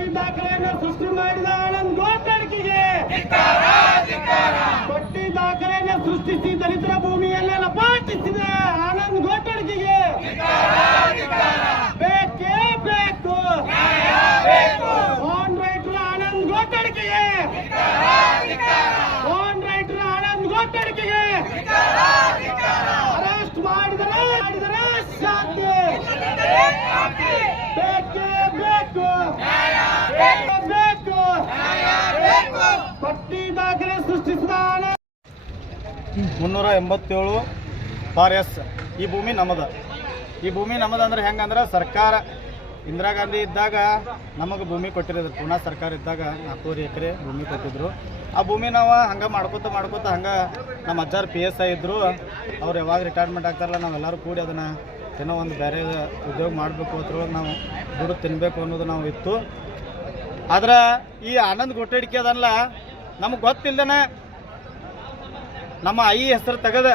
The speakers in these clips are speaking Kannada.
ಪಟ್ಟಿ ದಾಖಲೆಯನ್ನು ಸೃಷ್ಟಿ ಮಾಡಿದ ಆನಂದ್ ಗೋಕರ್ಣಿಗೆ ಪಟ್ಟಿ ದಾಖಲೆಯನ್ನು ಸೃಷ್ಟಿಸಿ ದಲಿತರ ಭೂಮಿಯನ್ನೇ ಲಪಾಟಿಸಿದ ಆನಂದ್ ಗೋಕರ್ಣಿಗೆ ಬೇಕೇ ಬೇಕು ಫೋನ್ ರೈಟರ್ ಆನಂದ್ ಗೋಕರ್ಣಿಗೆ ಫೋನ್ ರೈಟರ್ ಆನಂದ್ ಗೋಕರ್ಣಿಗೆ ಅರೆಸ್ಟ್ ಮಾಡಿದರೆ ಮಾಡಿದರೆ ಶಾಂತಿ ಬೇಕೇ ಬೇಕು ಬೇಕೇ ಬೇಕು ಪಟ್ಟಿ ದಾಖಲೆ ಸೃಷ್ಟಿಸಿದ ಆನಂದ್ ಮುನ್ನೂರ ಎಂಬತ್ತೇಳು ಫಾರ್ ಎಸ್ ಈ ಭೂಮಿ ನಮ್ಮದ. ಈ ಭೂಮಿ ನಮ್ಮದು ಅಂದ್ರೆ ಹೆಂಗಂದ್ರೆ ಸರ್ಕಾರ, ಇಂದಿರಾ ಗಾಂಧಿ ಇದ್ದಾಗ ನಮಗೆ ಭೂಮಿ ಕೊಟ್ಟಿರೋದು. ಪುನಃ ಸರ್ಕಾರ ಇದ್ದಾಗ ನಾಲ್ಕೂವರೆ ಎಕರೆ ಭೂಮಿ ಕೊಟ್ಟಿದ್ರು. ಆ ಭೂಮಿ ನಾವು ಹಂಗೆ ಮಾಡ್ಕೊತ ಮಾಡ್ಕೊತ ಹಂಗೆ ನಮ್ಮ ಅಜ್ಜಾರು ಪಿ ಎಸ್ ಐ ಇದ್ದರು ಅವ್ರು ಯಾವಾಗ ರಿಟೈರ್ಮೆಂಟ್ ಆಗ್ತಾರಲ್ಲ, ನಾವೆಲ್ಲರೂ ಕೂಡಿ ಅದನ್ನು ಏನೋ ಒಂದು ಬೇರೆ ಉದ್ಯೋಗ ಮಾಡಬೇಕು, ಅದ್ರೊಳಗೆ ನಾವು ದುಡ್ಡು ತಿನ್ನಬೇಕು ಅನ್ನೋದು ನಾವು ಇತ್ತು. ಆದ್ರೆ ಈ ಆನಂದ್ ಗೊಟ್ಟಡಿಕೆ ಅದಲ್ಲ ನಮಗೆ ಗೊತ್ತಿಲ್ದೇನೆ ನಮ್ಮ ಐ ಹೆಸರು ತೆಗೆದ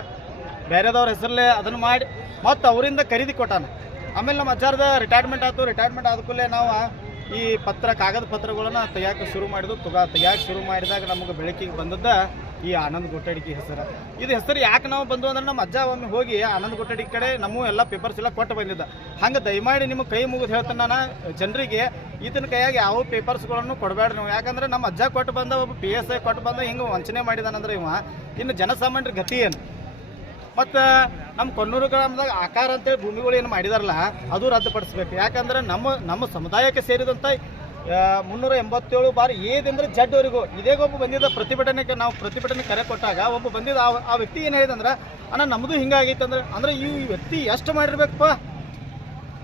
ಬೇರೆದವ್ರ ಹೆಸರಲ್ಲೇ ಅದನ್ನು ಮಾಡಿ ಮತ್ತು ಅವರಿಂದ ಖರೀದಿ ಕೊಟ್ಟಾನ. ಆಮೇಲೆ ನಮ್ಮ ಅಜ್ಜಾರ್ದ ರಿಟೈರ್ಮೆಂಟ್ ಆಯ್ತು. ರಿಟೈರ್ಮೆಂಟ್ ಆದ ಕೂಡಲೇ ನಾವು ಈ ಪತ್ರ, ಕಾಗದ ಪತ್ರಗಳನ್ನು ತೆಗಿಯೋಕೆ ಶುರು ಮಾಡಿದ್ವು. ತುಗ ತೆಗಿಯೋಕೆ ಶುರು ಮಾಡಿದಾಗ ನಮಗೆ ಬೆಳಕಿಗೆ ಬಂದದ್ದ ಈ ಆನಂದ್ ಗೊಟ್ಟಡಿಕೆ ಹೆಸರು. ಇದು ಹೆಸರು ಯಾಕೆ ನಾವು ಬಂದು ಅಂದ್ರೆ ನಮ್ಮ ಅಜ್ಜ ಒಮ್ಮೆ ಹೋಗಿ ಆನಂದ್ ಗೊಟ್ಟಡಿಕೆ ಕಡೆ ನಮ್ಮ ಎಲ್ಲ ಪೇಪರ್ಸ್ ಎಲ್ಲ ಕೊಟ್ಟು ಬಂದಿದ್ದ. ಹಂಗೆ ದಯಮಾಡಿ ನಿಮ್ಮ ಕೈ ಮುಗಿದು ಹೇಳ್ತಾನೆ ನಾನು. ಜನರಿಗೆ ಈತನ ಕೈಯಾಗಿ ಯಾವ ಪೇಪರ್ಸ್ಗಳನ್ನು ಕೊಡಬೇಡ್ರಿ ನೀವು. ಯಾಕಂದ್ರೆ ನಮ್ಮ ಅಜ್ಜ ಕೊಟ್ಟು ಬಂದ, ಒಬ್ಬ ಪಿ ಎಸ್ ಐ ಕೊಟ್ಟು ಬಂದ, ಹಿಂಗೆ ವಂಚನೆ ಮಾಡಿದಾನಂದ್ರೆ ಇವ. ಇನ್ನು ಜನಸಾಮಾನ್ಯರ ಗತಿ ಏನು? ಮತ್ತು ನಮ್ಮ ಕೊನ್ನೂರು ಗ್ರಾಮದಾಗ ಆಕಾರ ಅಂತೇಳಿ ಭೂಮಿಗಳು ಏನು ಮಾಡಿದಾರಲ್ಲ, ಅದು ರದ್ದುಪಡಿಸ್ಬೇಕು. ಯಾಕಂದ್ರೆ ನಮ್ಮ ನಮ್ಮ ಸಮುದಾಯಕ್ಕೆ ಸೇರಿದಂಥ ಮುನ್ನೂರ ಎಂಬತ್ತೇಳು ಬಾರಿ ಏದಂದ್ರೆ ಜಡ್ವರೆಗೂ. ಇದೇ ಒಬ್ಬ ಬಂದಿದ್ದ ಪ್ರತಿಭಟನೆಗೆ ನಾವು ಪ್ರತಿಭಟನೆ ಕರೆ ಕೊಟ್ಟಾಗ ಒಬ್ಬ ಬಂದಿದ್ದ ಆ- ವ್ಯಕ್ತಿ ಏನು ಹೇಳಿದಂದ್ರೆ ಅಣ್ಣ ನಮ್ಮದು ಹಿಂಗಾಗೈತೆ ಅಂದ್ರೆ ಅಂದ್ರೆ ಈ ವ್ಯಕ್ತಿ ಎಷ್ಟು ಮಾಡಿರ್ಬೇಕಪ್ಪ?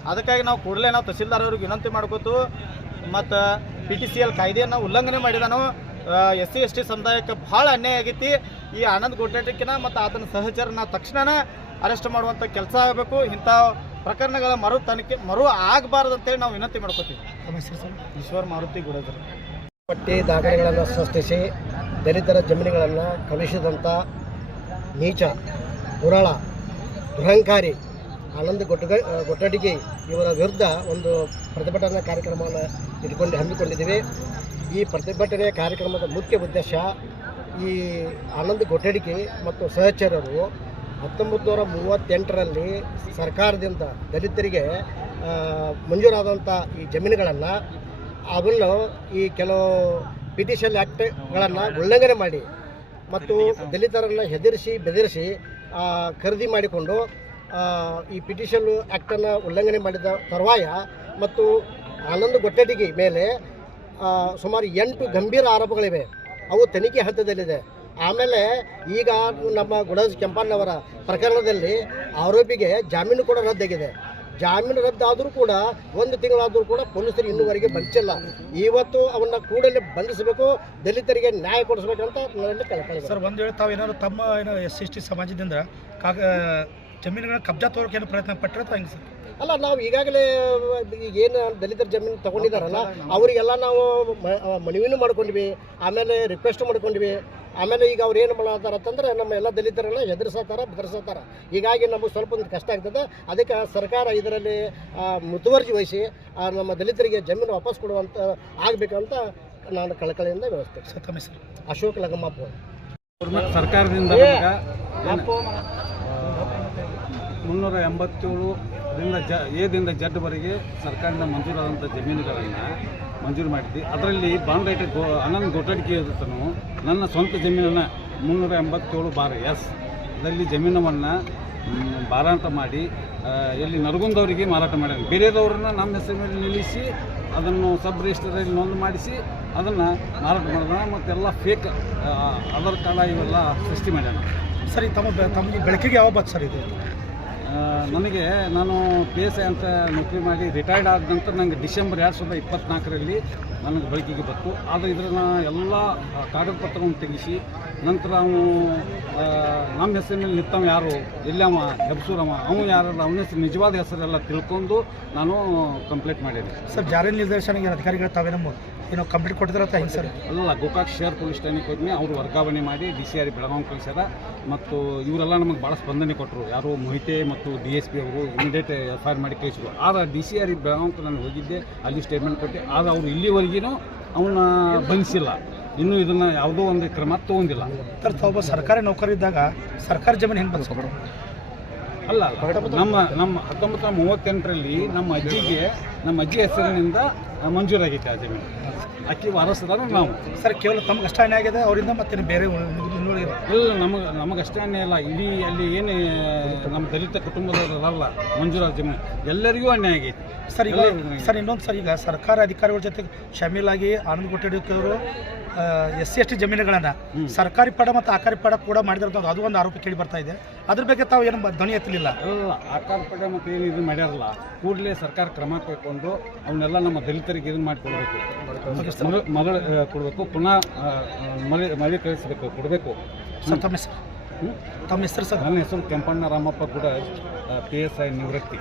ಅದಕ್ಕಾಗಿ ನಾವು ಕೂಡಲೇ ನಾವು ತಹಸೀಲ್ದಾರ್ ಅವ್ರಿಗೆ ವಿನಂತಿ ಮಾಡ್ಕೋತು, ಮತ್ತು ಪಿ ಟಿ ಸಿ ಎಲ್ ಕಾಯ್ದೆಯನ್ನು ಉಲ್ಲಂಘನೆ ಮಾಡಿದಾನು. ಎಸ್ ಸಿ, ಎಸ್ ಟಿ ಸಮುದಾಯಕ್ಕೆ ಭಾಳ ಅನ್ಯಾಯ ಆಗೈತಿ. ಈ ಆನಂದ್ ಗೋಡ್ಲಟಿಕ್ಕಿನ ಮತ್ತು ಆತನ ಸಹಚರನ ತಕ್ಷಣನ ಅರೆಸ್ಟ್ ಮಾಡುವಂಥ ಕೆಲಸ ಆಗಬೇಕು. ಇಂಥ ಪ್ರಕರಣಗಳ ಮರು ತನಿಖೆ ಮರು ಆಗಬಾರ್ದು ಅಂತೇಳಿ ನಾವು ವಿನಂತಿ ಮಾಡ್ಕೋತೀವಿ. ಈಶ್ವರ್ ಮಾರುತಿ ಗುಡದ್ರ ಪಟ್ಟಿ ದಾಖಲೆಗಳನ್ನು ಸೃಷ್ಟಿಸಿ ದಲಿತರ ಜಮೀನುಗಳನ್ನು ಕಳುಹಿಸಿದಂಥ ನೀಚ ದುರಾಳ ದುರಹಂಕಾರಿ ಆನಂದ್ ಗೊಟ್ಟಗ ಗೊಟ್ಟಡಿಗೆ ಇವರ ವಿರುದ್ಧ ಒಂದು ಪ್ರತಿಭಟನಾ ಕಾರ್ಯಕ್ರಮವನ್ನು ಇಟ್ಕೊಂಡು ಹಮ್ಮಿಕೊಂಡಿದ್ದೀವಿ. ಈ ಪ್ರತಿಭಟನೆ ಕಾರ್ಯಕ್ರಮದ ಮುಖ್ಯ ಉದ್ದೇಶ ಈ ಆನಂದ್ ಗೊಟ್ಟಡಿಗೆ ಮತ್ತು ಸಹಚರರು ಹತ್ತೊಂಬತ್ತು ನೂರ ಮೂವತ್ತೆಂಟರಲ್ಲಿ ಸರ್ಕಾರದಿಂದ ದಲಿತರಿಗೆ ಮಂಜೂರಾದಂಥ ಈ ಜಮೀನುಗಳನ್ನು ಅದನ್ನು ಈ ಕೆಲವು ಪಿಟಿಷನ್ ಆ್ಯಕ್ಟ್ಗಳನ್ನು ಉಲ್ಲಂಘನೆ ಮಾಡಿ ಮತ್ತು ದಲಿತರನ್ನು ಹೆದರಿಸಿ, ಬೆದರಿಸಿ ಖರೀದಿ ಮಾಡಿಕೊಂಡು ಈ ಪಿಟಿಷನ್ ಆ್ಯಕ್ಟನ್ನು ಉಲ್ಲಂಘನೆ ಮಾಡಿದ ತರುವಾಯ ಮತ್ತು ಆನಂದ್ ಗೊಟ್ಟಡಿಗೆ ಮೇಲೆ ಸುಮಾರು ಎಂಟು ಗಂಭೀರ ಆರೋಪಗಳಿವೆ. ಅವು ತನಿಖೆ ಹಂತದಲ್ಲಿದೆ. ಆಮೇಲೆ ಈಗ ನಮ್ಮ ಗುಡಜ್ ಕೆಂಪಣ್ಣವರ ಪ್ರಕರಣದಲ್ಲಿ ಆರೋಪಿಗೆ ಜಾಮೀನು ಕೂಡ ರದ್ದಾಗಿದೆ. ಜಾಮೀನು ರದ್ದಾದರೂ ಕೂಡ ಒಂದು ತಿಂಗಳಾದರೂ ಕೂಡ ಪೊಲೀಸರು ಇನ್ನೂವರೆಗೆ ಬಂಚಿಲ್ಲ ಇವತ್ತು ಅವನ್ನ ಕೂಡಲೇ ಬಂಧಿಸಬೇಕು ದಲಿತರಿಗೆ ನ್ಯಾಯ ಕೊಡಿಸ್ಬೇಕಂತ ನನ್ನಲ್ಲಿ ಕೇಳ್ತಾರೆ ಸರ್ ಒಂದು ವೇಳೆ ತಾವು ಏನಾದ್ರು ತಮ್ಮ ಏನೋ ಎಸ್ ಎಸ್ ಟಿ ಸಮಾಜದಿಂದ ಕಾಗ ಜಮೀನುಗಳನ್ನ ಕಬ್ಜಾ ತೋರಕ್ಕೆ ಏನು ಪ್ರಯತ್ನ ಪಟ್ಟರೆ ಅಥವಾ ಹೆಂಗೆ ಸರ್? ಅಲ್ಲ ನಾವು ಈಗಾಗಲೇ ಈಗ ಏನು ದಲಿತರ ಜಮೀನು ತಗೊಂಡಿದ್ದಾರಲ್ಲ ಅವರಿಗೆಲ್ಲ ನಾವು ಮನವಿನೂ ಮಾಡ್ಕೊಂಡ್ವಿ ಆಮೇಲೆ ರಿಕ್ವೆಸ್ಟ್ ಮಾಡ್ಕೊಂಡ್ವಿ. ಆಮೇಲೆ ಈಗ ಅವ್ರು ಏನು ಅಂತಂದ್ರೆ ನಮ್ಮ ಎಲ್ಲ ದಲಿತರನ್ನ ಎದುರಿಸತ್ತಾರ ಬೆದರ್ಸತ್ತಾರ. ಹೀಗಾಗಿ ನಮಗೆ ಸ್ವಲ್ಪ ಒಂದು ಕಷ್ಟ ಆಗ್ತದೆ. ಅದಕ್ಕೆ ಸರ್ಕಾರ ಇದರಲ್ಲಿ ಮುತುವರ್ಜಿ ವಹಿಸಿ ನಮ್ಮ ದಲಿತರಿಗೆ ಜಮೀನು ವಾಪಸ್ ಕೊಡುವಂತ ಆಗಬೇಕಂತ ನಾನು ಕಳಕಳಿಯಿಂದ ವ್ಯವಸ್ಥೆ ಸರ್ ಅಶೋಕ್ ಲಗಮ್ಮಪ್ಪ ಸರ್ಕಾರದಿಂದ ಮುನ್ನೂರ ಎಂಬತ್ತೇಳರಿಂದ ಜ ಎದಿಂದ ಜಡ್ವರೆಗೆ ಸರ್ಕಾರದಿಂದ ಮಂಜೂರಾದಂಥ ಜಮೀನುಗಳನ್ನು ಮಂಜೂರು ಮಾಡಿದ್ವಿ. ಅದರಲ್ಲಿ ಬಾಂಡ್ ರೈಟರ್ ಗೋ ಇರುತ್ತನು. ನನ್ನ ಸ್ವಂತ ಜಮೀನನ್ನು ಮುನ್ನೂರ ಎಂಬತ್ತೇಳು ಬಾರ ಎಸ್. ಅದರಲ್ಲಿ ಜಮೀನವನ್ನು ಮಾರಾಟ ಮಾಡಿ ಎಲ್ಲಿ ನರಗುಂದವರಿಗೆ ಮಾರಾಟ ಮಾಡ್ಯಾನ. ಬೇರೆಯವ್ರನ್ನ ನಮ್ಮ ಹೆಸರಿನಲ್ಲಿ ನಿಲ್ಲಿಸಿ, ಅದನ್ನು ಸಬ್ ರಿಜಿಸ್ಟರಲ್ಲಿ ನೋಂದು ಮಾಡಿಸಿ, ಅದನ್ನು ಮಾರಾಟ ಮಾಡಿದ ಮತ್ತೆಲ್ಲ ಫೇಕ್ ಆಧಾರ್ ಕಾರ್ಡ ಇವೆಲ್ಲ ಸೃಷ್ಟಿ ಮಾಡ್ಯಾನ. ಸರಿ, ತಮ್ಮ ತಮಗೆ ಬೆಳಕಿಗೆ ಯಾವ ಬತ್ತು ಸರ್ ಇದು? ನನಗೆ ನಾನು ಪಿ ಎಸ್ ಐ ಅಂತ ನೌಕರಿ ಮಾಡಿ ರಿಟೈರ್ಡ್ ಆದ ನಂತರ ನನಗೆ ಡಿಸೆಂಬರ್ ಎರಡು ಸಾವಿರದ ಇಪ್ಪತ್ತ್ನಾಲ್ಕರಲ್ಲಿ ನನಗೆ ಬೆಳಕಿಗೆ ಬಂತು. ಆದರೆ ಇದನ್ನು ಎಲ್ಲ ಕಾಗದಪತ್ರವನ್ನು ಕಾಗದ ಪತ್ರವನ್ನು ತೆಗಿಸಿ ನಂತರ ಅವನು ನಮ್ಮ ಹೆಸರಿನಲ್ಲಿ ನಿಂತವ ಯಾರು? ಎಲ್ಲವ ಹೆಬ್ಸೂರವ? ಅವನು ಯಾರಲ್ಲ ಅವನ ಹೆಸರು ನಿಜವಾದ ಹೆಸರೆಲ್ಲ ತಿಳ್ಕೊಂಡು ನಾನು ಕಂಪ್ಲೇಂಟ್ ಮಾಡಿದೆ. ಸರ್ ಜಾರಿ ನಿರ್ದೇಶನಕ್ಕೆ ಅಧಿಕಾರಿಗಳು ತಾವೇನೋ ಏನೋ ಕಂಪ್ಲೀಟ್ ಕೊಟ್ಟಿದ್ರೆ ಅಂತ ಹೆಂಗೆ ಸರ್? ಅಲ್ಲ ಗೋಕಾಕ್ ಶೇರ್ ಪೊಲೀಸ್ ಠಾಣೆಗೆ ಹೋದ್ಮಿ ಅವರು ವರ್ಗಾವಣೆ ಮಾಡಿ ಡಿ ಸಿ ಆರ್ ಬೆಳಗಾವಿ ಕಳಿಸ್ಯಾರ. ಮತ್ತು ಇವರೆಲ್ಲ ನಮಗೆ ಭಾಳ ಸ್ಪಂದನೆ ಕೊಟ್ಟರು ಯಾರು ಮೊಹಿತೆ ಮತ್ತು ಡಿ ಎಸ್ ಪಿ ಅವರು ಇಮಿಡಿಯೇಟ್ ಎಫ್ ಐ ಆರ್ ಮಾಡಿ ಕಳಿಸಿದ್ರು. ಆದರೆ ಡಿ ಸಿ ಆರ್ ಬೆಳಗಾವಿ ನಾನು ಹೋಗಿದ್ದೆ ಅಲ್ಲಿ ಸ್ಟೇಟ್ಮೆಂಟ್ ಕೊಟ್ಟೆ. ಆದರೆ ಅವರು ಇಲ್ಲಿವರೆಗೂ ಅವನ್ನ ಬಂಧಿಸಿಲ್ಲ. ಇನ್ನೂ ಇದನ್ನು ಯಾವುದೋ ಒಂದು ಕ್ರಮ ತಗೊಂಡಿಲ್ಲ. ಸರ್ ತಾವೊಬ್ಬ ಸರ್ಕಾರಿ ನೌಕರಿ ಇದ್ದಾಗ ಸರ್ಕಾರಿ ಜಮೀನು ಹೆಂಗೆ ಅಲ್ಲ ಅಲ್ಲ. ನಮ್ಮ ನಮ್ಮ ಹತ್ತೊಂಬತ್ತು ನೂರ ಮೂವತ್ತೆಂಟರಲ್ಲಿ ನಮ್ಮ ಅಜ್ಜಿಗೆ ನಮ್ಮ ಅಜ್ಜಿ ಹೆಸರಿನಿಂದ ಮಂಜೂರಾಗಿತ್ತು ಆ ಜಮೀನು ಅಕ್ಕಿ ವಾರಸದಾರ ನಾವು. ಸರ್ ಕೇವಲ ತಮ್ಗೆ ಅಷ್ಟೇ ಆಗಿದೆ ಅವರಿಂದ ಮತ್ತೆ ಬೇರೆ ಇಲ್ಲ ನಮಗೆ ನಮಗೆ ಅನ್ಯಾಯ ಇಲ್ಲ. ಇಡೀ ಅಲ್ಲಿ ಏನು ನಮ್ಮ ದಲಿತ ಕುಟುಂಬದವರಲ್ಲ ಮಂಜೂರಾದ ಜಮೀನು. ಎಲ್ಲರಿಗೂ ಅನ್ಯಾಯ ಆಗೈತಿ. ಸರ್ ಈಗ ಸರ್ ಇನ್ನೊಂದು ಸರ್ ಈಗ ಸರ್ಕಾರ ಅಧಿಕಾರಿಗಳ ಜೊತೆ ಶಮೀಲಾಗಿ ಆನಂದ್ ಕೊಟ್ಟಿದ್ದವರು ಎಸ್ ಸಿ ಎಸ್ ಟಿ ಜಮೀನುಗಳನ್ನು ಸರ್ಕಾರಿ ಪಡ ಮತ್ತು ಆಕಾರಿ ಪಡ ಕೂಡ ಮಾಡಿದಂಥದ್ದು ಅದು ಒಂದು ಆರೋಪ ಕೇಳಿ ಬರ್ತಾ ಇದೆ. ಅದ್ರ ಬಗ್ಗೆ ತಾವು ಏನು ಧ್ವನಿ ಎತ್ತಲಿಲ್ಲ? ಅಲ್ಲ ಆಕಾರ ಪಡೆ ಮತ್ತು ಏನು ಇದು ಮಾಡ್ಯಾರಲ್ಲ ಕೂಡಲೇ ಸರ್ಕಾರ ಕ್ರಮ ಕೈಕೊಂಡು ಅವನ್ನೆಲ್ಲ ನಮ್ಮ ದಲಿತರಿಗೆ ಇದನ್ನು ಮಾಡಿಕೊಡ್ಬೇಕು. ಮಗಳು ಮಗಳು ಕೊಡಬೇಕು ಪುನಃ ಮಳೆ ಮಳೆ ಕಳಿಸ್ಬೇಕು ಕೊಡಬೇಕು. ಸರ್ ತಮ್ಮ ಹೆಸರು? ತಮ್ಮ ಹೆಸರು ಸರ್? ನನ್ನ ಹೆಸರು ಕೆಂಪಣ್ಣ ರಾಮಪ್ಪ ಕೂಡ ಪಿ ಎಸ್ ಐ ನಿವೃತ್ತಿ.